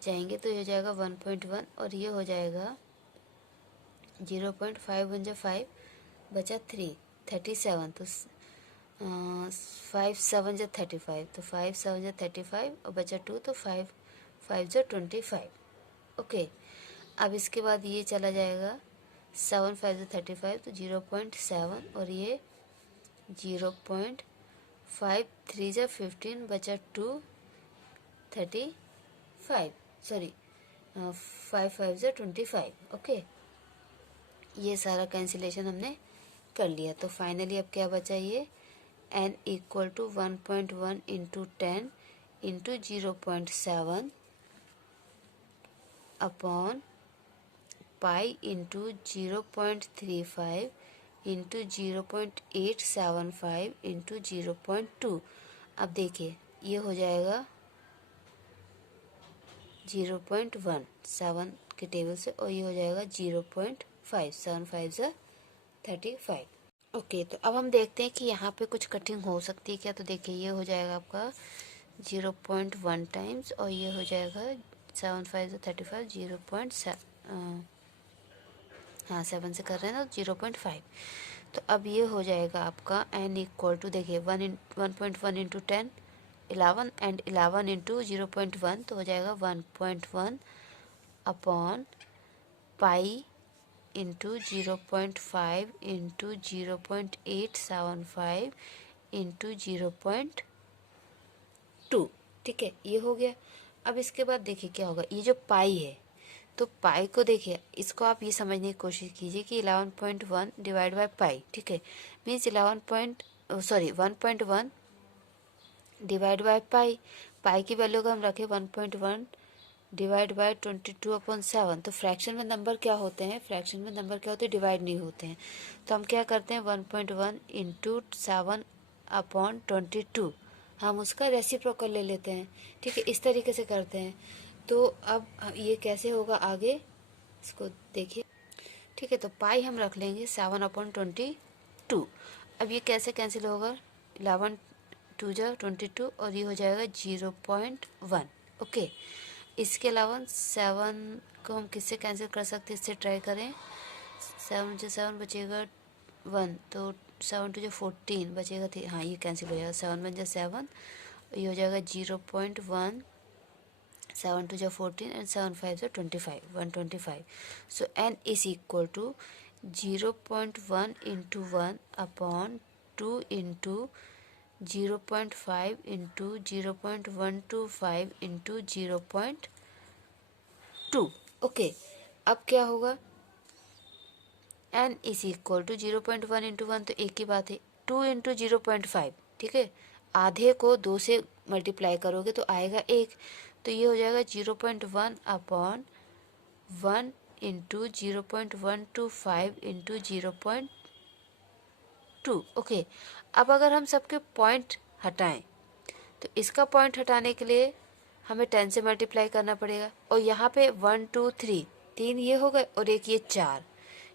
जाएंगे तो ये हो जाएगा 1.1 और ये हो जाएगा 0.5 बन जा 5 बचा 3 37, तो 5 7 जा 35, तो 5 7 जा 35 और बचा 2, तो 5 5 जा 25। ओके, अब इसके बाद ये चला जाएगा 7 5 जा 35, तो 0.7 और ये 0.5 3 जा 15 बचा 2 35, सॉरी 5 5 ज़ा 25। ओके, ये सारा कैंसिलेशन हमने कर लिया। तो फाइनली अब क्या बचा, ये n equal to 1.1 into 10 into 0.7 upon pi into 0.35 into 0.875 into 0.2। अब देखिए ये हो जाएगा 0.17 के टेबल से, और ये हो जाएगा 0.5, 7 5 ज़ा 35। ओके, तो अब हम देखते हैं कि यहाँ पे कुछ कटिंग हो सकती है क्या। तो देखिए ये हो जाएगा आपका 0.1 टाइम्स, और ये हो जाएगा 7 5 ज़ा 35, 7 से कर रहे हैं तो 0.5। तो अब ये हो जाएगा आपका n इक्वल टू, देखिए 1.1 इंटू 10 11 एंड 11 इंटू 0.1, तो हो जाएगा 1.1 upon pi into 0.5 into 0.875 into 0.2। ठीक है, ये हो गया। अब इसके बाद देखिए क्या होगा, ये जो पाई है, तो पाई को देखिए, इसको आप ये समझने की कोशिश कीजिए कि 11.1 डिवाइड बाय पाई, ठीक है, मीन्स 1.1 डिवाइड बाय पाई। पाई की वैल्यू को हम रखें 1.1 डिवाइड बाय 22/7। तो फ्रैक्शन में नंबर क्या होते हैं, फ्रैक्शन में नंबर क्या होते हैं, डिवाइड नहीं होते हैं। तो हम क्या करते हैं 1.1 इंटू 7/22, हम उसका रेसिप्रोकल ले लेते हैं। ठीक है, इस तरीके से करते हैं। तो अब ये कैसे होगा आगे, इसको देखिए। ठीक है, तो पाई हम रख लेंगे 7/22। अब ये कैसे कैंसिल होगा, 11 2 जा 22, और ये हो जाएगा 0.1। ओके, इसके अलावा 7 को हम किससे कैंसिल कर सकते हैं, इससे ट्राई करें। 7 से 7 बचेगा 1, तो 7 2 जा 14 बचेगा 3। हाँ, ये कैंसिल हो जाएगा, 7 1 जा 7, ये हो जाएगा 0.1, 7 2 जा 14 एंड 7 5 जा 25, 125। So n is equal to 0.1 into 1 upon 2 into 0.5 into 0.125 into 0.2। Okay, अब क्या होगा, n is equal to 0.1 into 1, तो एक ही बात है, 2 इंटू 0.5। ठीक है, आधे को 2 से मल्टीप्लाई करोगे तो आएगा 1, तो ये हो जाएगा 0.1 अपॉन 1 इंटू 0.125 इंटू 0.2। ओके, अब अगर हम सबके पॉइंट हटाएं, तो इसका पॉइंट हटाने के लिए हमें 10 से मल्टीप्लाई करना पड़ेगा, और यहाँ पे 1 2 3 3 ये हो गए, और एक ये 4।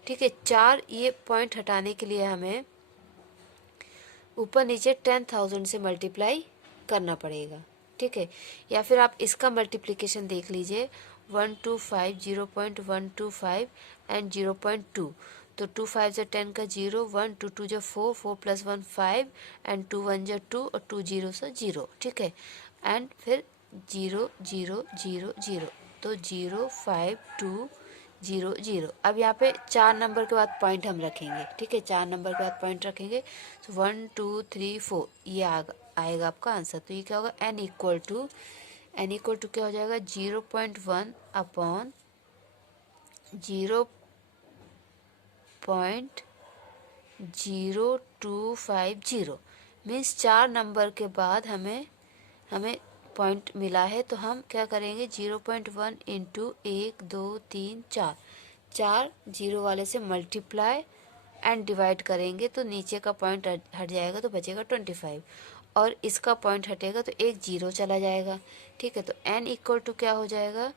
ठीक है, 4 ये पॉइंट हटाने के लिए हमें ऊपर नीचे 10,000 से मल्टीप्लाई करना पड़ेगा। ठीक है, या फिर आप इसका मल्टीप्लिकेशन देख लीजिए, 125 0.125 एंड 0.2। तो 2 5 जा 10 का 0, 1 2 2 जा 4, 4 + 1 5 एंड 2 1 जा 2 और 2 0 सा 0। ठीक है, एंड फिर 0 0 0 0, तो 0 5 2 0 0। अब यहाँ पे 4 नंबर के बाद पॉइंट हम रखेंगे। ठीक है, 4 नंबर के बाद पॉइंट रखेंगे, तो 1 2 3 4 ये आएगा आपका आंसर। तो ये क्या होगा, n इक्वल टू क्या हो जाएगा, 0.1 अपॉन 0.0250। मीन्स 4 नंबर के बाद हमें पॉइंट मिला है, तो हम क्या करेंगे 0.1 इंटू 1 2 3 4, 4 जीरो वाले से मल्टीप्लाई एंड डिवाइड करेंगे, तो नीचे का पॉइंट हट जाएगा, तो बचेगा 25, और इसका पॉइंट हटेगा तो एक जीरो चला जाएगा। ठीक है, तो n इक्वल टू क्या हो जाएगा,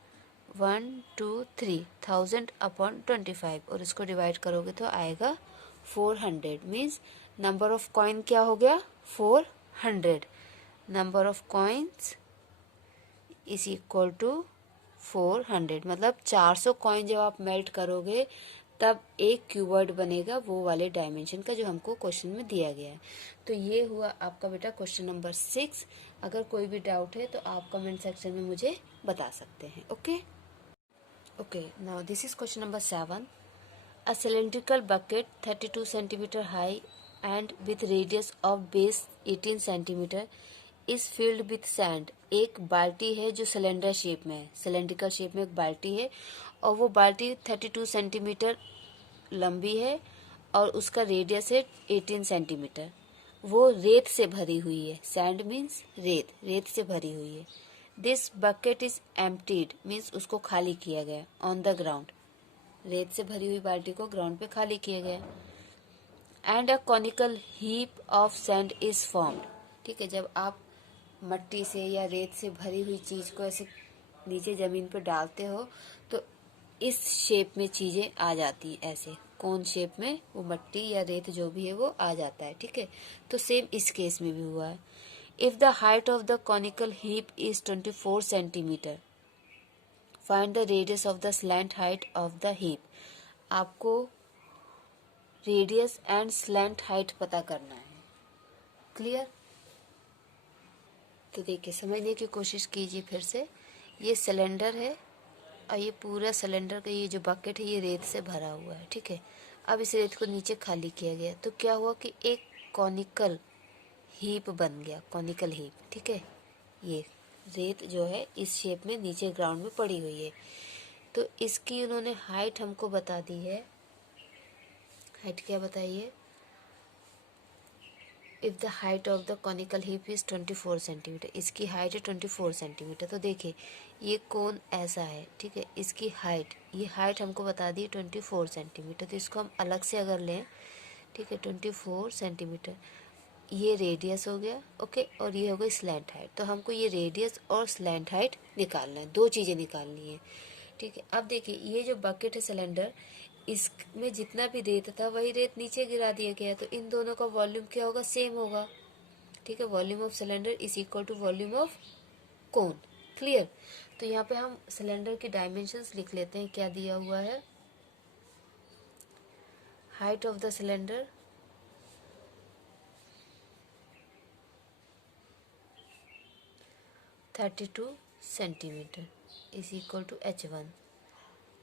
1 2 3 1000 अपॉन 25, और इसको डिवाइड करोगे तो आएगा 400। मीन्स नंबर ऑफ कॉइन क्या हो गया, 400। Number of coins is equal to 400, मतलब 400 कॉइन जब आप मेल्ट करोगे तब एक क्यूबर्ड बनेगा, वो वाले डायमेंशन का जो हमको क्वेश्चन में दिया गया है। तो ये हुआ आपका बेटा क्वेश्चन नंबर 6। अगर कोई भी डाउट है तो आप कमेंट सेक्शन में मुझे बता सकते हैं। Okay, now this is question number 7। A cylindrical bucket 32 centimeter high and with radius of base 18 centimeter is filled with sand. एक बाल्टी है जो सिलेंडर शेप में है, सिलेंड्रिकल शेप में एक बाल्टी है और वो बाल्टी 32 सेंटीमीटर लंबी है और उसका रेडियस है 18 सेंटीमीटर। वो रेत से भरी हुई है। सैंड मीन्स रेत, रेत से भरी हुई है। This bucket is emptied means उसको खाली किया गया ऑन द ग्राउंड। रेत से भरी हुई बाल्टी को ग्राउंड पे खाली किया गया। And a conical heap of sand is formed. ठीक है, जब आप मट्टी से या रेत से भरी हुई चीज को ऐसे नीचे जमीन पर डालते हो तो इस शेप में चीजें आ जाती है, ऐसे कोन शेप में वो मट्टी या रेत जो भी है वो आ जाता है। ठीक है, तो सेम इस केस में भी हुआ है। If the height of the conical heap is 24 centimetre, find the radius of the slant height of the heap. आपको रेडियस एंड स्लैंट हाइट पता करना है। क्लियर? तो देखिए, समझने की कोशिश कीजिए फिर से। ये सिलेंडर है और ये पूरा सिलेंडर का ये जो बकेट है ये रेत से भरा हुआ है। ठीक है, अब इस रेत को नीचे खाली किया गया तो क्या हुआ कि एक कॉनिकल हीप बन गया, कॉनिकल हीप। ठीक है, ये रेत जो है इस शेप में नीचे ग्राउंड में पड़ी हुई है। तो इसकी उन्होंने हाइट हमको बता दी है। हाइट क्या बताइए? If the height of the conical heap is 24 centimetre, इसकी हाइट है 24 सेंटीमीटर। तो देखिए ये कोन ऐसा है। ठीक है, इसकी हाइट, ये हाइट हमको बता दी 24 सेंटीमीटर। तो इसको हम अलग से अगर लें, ठीक है, 24 सेंटीमीटर ये रेडियस हो गया। ओके, और ये हो गई स्लैंट हाइट। तो हमको ये रेडियस और स्लैंट हाइट निकालना है, दो चीज़ें निकालनी है। ठीक है, अब देखिए ये जो बकेट है सिलेंडर, इसमें जितना भी रेत था वही रेत नीचे गिरा दिया गया, तो इन दोनों का वॉल्यूम क्या होगा? सेम होगा। ठीक है, volume of cylinder is equal to volume of cone. Clear? तो यहाँ पे हम सिलेंडर की डायमेंशंस लिख लेते हैं। क्या दिया हुआ है? Height of the cylinder 32 centimetre is equal to h1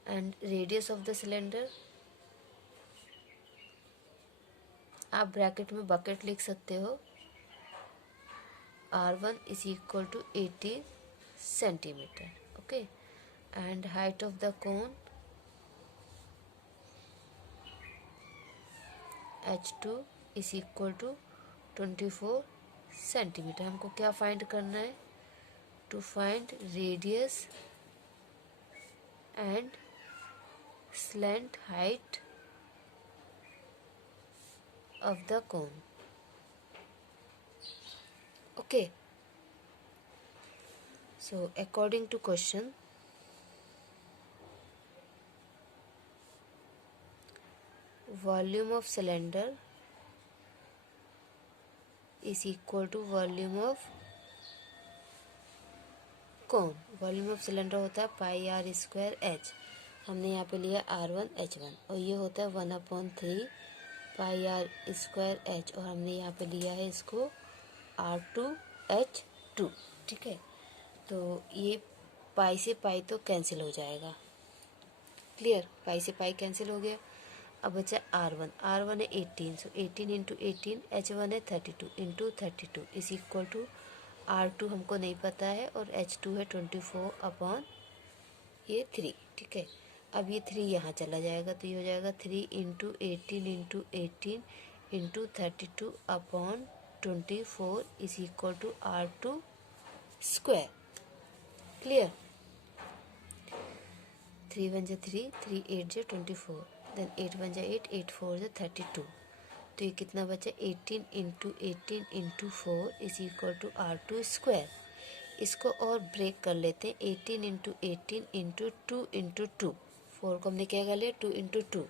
and radius of the cylinder, आप ब्रैकेट में बकेट लिख सकते हो, r1 is equal to 80 centimetre. Okay, and height of the cone h2 is equal to 24 centimetre. हमको क्या find करना है? To find radius and slant height of the cone. Okay, so according to question, volume of cylinder is equal to volume of cone. Volume of cylinder होता है pi are square H. हमने यहाँ पे लिया R1H1 और ये होता है 1/3 पाई आर स्क्वायर एच, और हमने यहाँ पे लिया है इसको R2H2। ठीक है, तो ये पाई से पाई तो कैंसिल हो जाएगा। क्लियर? पाई से पाई कैंसिल हो गया। अब बचा R1 है 18, सो 18 इंटू 18, H1 है 32 into 32 is equal to R2 हमको नहीं पता है और H2 है 24 ये 3। ठीक है, अब ये 3 यहाँ चला जाएगा तो ये हो जाएगा 3 into 18 into 18 into 32/24 is equal to R2 square. Clear? 3 1 जा 3, 3 8 जा 24, देन 8 1 जा 8, 8 4 जा 32। तो ये कितना बचा? 18 into 18 into 4 is equal to R2 square. इसको और ब्रेक कर लेते हैं। 18 इंटू 18 इंटू 2 इंटू 2, 4 को हमने क्या कर लिया? 2 इंटू 2।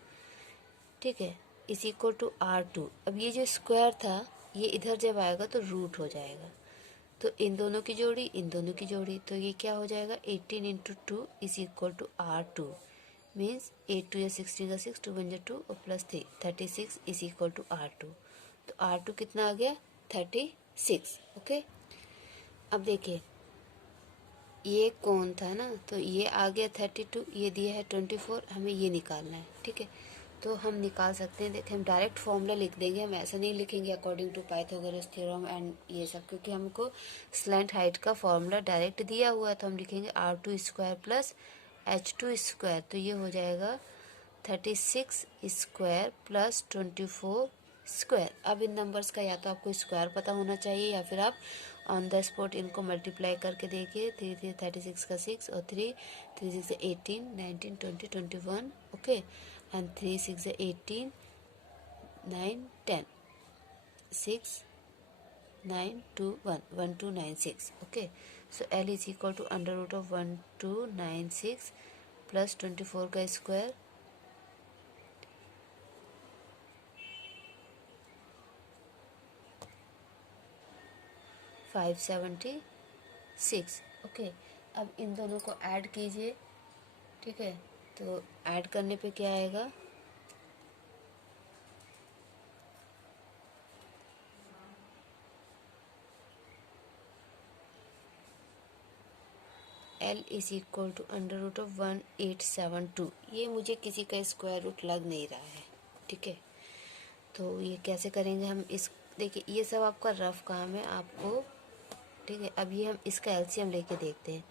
ठीक है, इज इक्वल टू R2। अब ये जो स्क्वायर था ये इधर जब आएगा तो रूट हो जाएगा, तो इन दोनों की जोड़ी, इन दोनों की जोड़ी, तो ये क्या हो जाएगा? 18 into 2 is equal to R2 means 8 2 या 16 का 6, 2 1 जा 2 और plus 3 36 is equal to R2। तो R2 कितना आ गया? 36। ओके, अब देखिए ये कौन था ना, तो ये आ गया 32, ये दिया है 24, हमें ये निकालना है। ठीक है, तो हम निकाल सकते हैं। देखिए हम डायरेक्ट फॉर्मूला लिख देंगे, हम ऐसा नहीं लिखेंगे according to Pythagoras theorem and ये सब, क्योंकि हमको स्लैंट हाइट का फॉर्मूला डायरेक्ट दिया हुआ है। तो हम लिखेंगे r2 square plus h2 square, तो ये हो जाएगा 36 स्क्वायर प्लस 24 स्क्वायर। अब इन नंबर्स का या तो आपको स्क्वायर पता होना चाहिए या फिर आप ऑन द स्पॉट इनको मल्टीप्लाई करके देखिए। 3 3 36 का 6 और 3 3 6 18 19 20 21, okay, and 3 6 18 9 10 6 9 2 1 1 2 9 6, okay. So L is equal to under root of 1 2 9 6 plus 24 का स्क्वायर 576, ओके। अब इन दोनों को ऐड कीजिए, ठीक है। तो ऐड करने पे क्या आएगा, L is equal to under root of 1872। ये मुझे किसी का स्क्वायर रूट लग नहीं रहा है, ठीक है। तो ये कैसे करेंगे हम, इस देखिए ये सब आपका रफ काम है आपको, ठीक है। अब ये हम इसका एलसीएम लेके देखते हैं।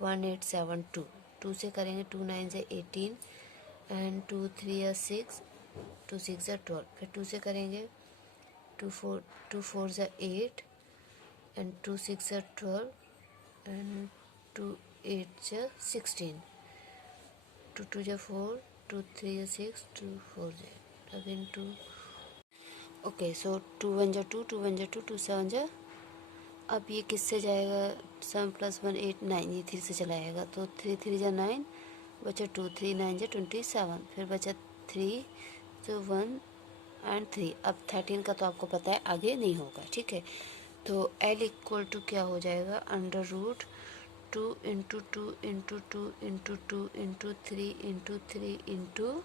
1872, 2 से करेंगे, 2 9 से 18 एंड 2 3 या 6, 2 6 या 12, फिर 2 से करेंगे 2 4 या 8 एंड 2 6 या 12 एंड 2 8 या 16, 2 2 या 4, 2 3 या 6, 2 4 या अगेन 2, ओके। सो 2 1 या 2, 2 1 या 2, 2 7 या, अब ये किससे जाएगा, 7 + 1 8 9, ये 3 से चला जाएगा। तो 3 3 या 9 बचा 2, 3 9 या 27, फिर बचा 3, तो 1 एंड 3। अब 13 का तो आपको पता है आगे नहीं होगा, ठीक है। तो L इक्वल टू क्या हो जाएगा, under root 2 into 2 into 2 into 2 into 3 into 3 into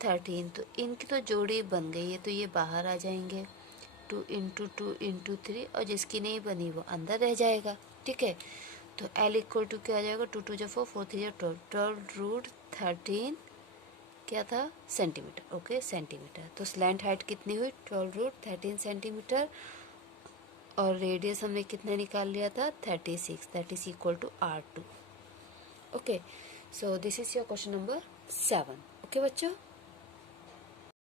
13। तो इनकी तो जोड़ी बन गई है, तो ये बाहर आ जाएंगे, 2 इंटू 2 इंटू 3, और जिसकी नहीं बनी वो अंदर रह जाएगा, ठीक है। तो L इक्वल टू क्या आ जाएगा, 2 2 4 4 3 12, 12 रूट 13 क्या था, सेंटीमीटर, ओके, सेंटीमीटर। तो स्लैंट हाइट कितनी हुई, 12 रूट 13 सेंटीमीटर, और रेडियस हमने कितना निकाल लिया था, 36, that is equal to R2, okay. So this is your question number 7, okay बच्चों।